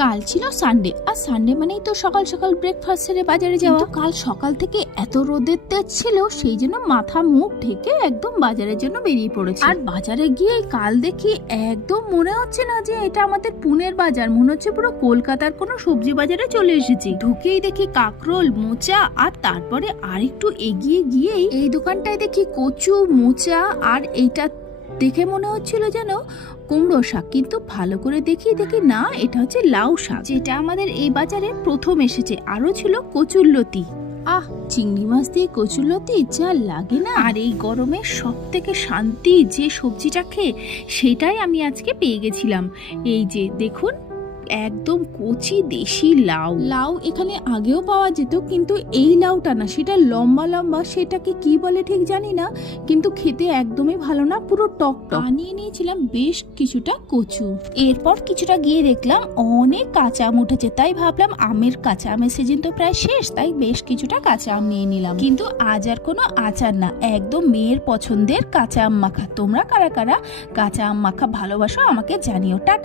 কাল ছিল সানডে, আর সানডে মানেই তো সকাল সকাল ব্রেকফাস্ট সেরে বাজারে যাওয়া। কাল সকাল থেকে এত রোদের তেজ ছিল, সেই জন্য মাথা মুখ ঢেকে একদম বাজারের জন্য বেরিয়ে পড়েছে। আর বাজারে গিয়ে কাল দেখি একদম মনে হচ্ছে না যে এটা আমাদের পুনের বাজার, মনে হচ্ছে পুরো কলকাতার কোনো সবজি বাজারে চলে এসেছি। ঢুকেই দেখি কাঁকরোল, মোচা, আর তারপরে আরেকটু এগিয়ে গিয়েই এই দোকানটায় দেখি কচু, মোচা, আর এইটা দেখে মনে হচ্ছিল যেন কুমড়ো শাক, কিন্তু ভালো করে দেখি না, এটা হচ্ছে লাউ শাক, যেটা আমাদের এই বাজারে প্রথম এসেছে। আরো ছিল কচুরলতি। চিংড়ি মাছ দিয়ে কচুরলতি যা লাগে না, আর এই গরমে সব থেকে শান্তি যে সবজিটা খেয়ে, সেটাই আমি আজকে পেয়ে গেছিলাম। এই যে দেখুন, একদম কচি দেশি লাউ এখানে আগেও পাওয়া যেত, কিন্তু এই লাউটা না, সেটা লম্বা লম্বা, সেটাকে কি বলে ঠিক জানি না, কিন্তু খেতে একদমই ভালো না, পুরো টক টক। নিয়ে নিয়েছিলাম বেশ কিছুটা কচু। এরপর কিছুটা গিয়ে দেখলাম অনেক কাঁচা আম উঠেছে, তাই ভাবলাম কাঁচা আমের সিজন তো প্রায় শেষ, তাই বেশ কিছুটা কাঁচা আম নিয়ে নিলাম। কিন্তু আজ আর কোনো আচার না, একদম মেয়ের পছন্দের কাঁচা আম মাখা। তোমরা কারা কারা কাঁচা আম মাখা ভালোবাসো আমাকে জানিও। টাটা।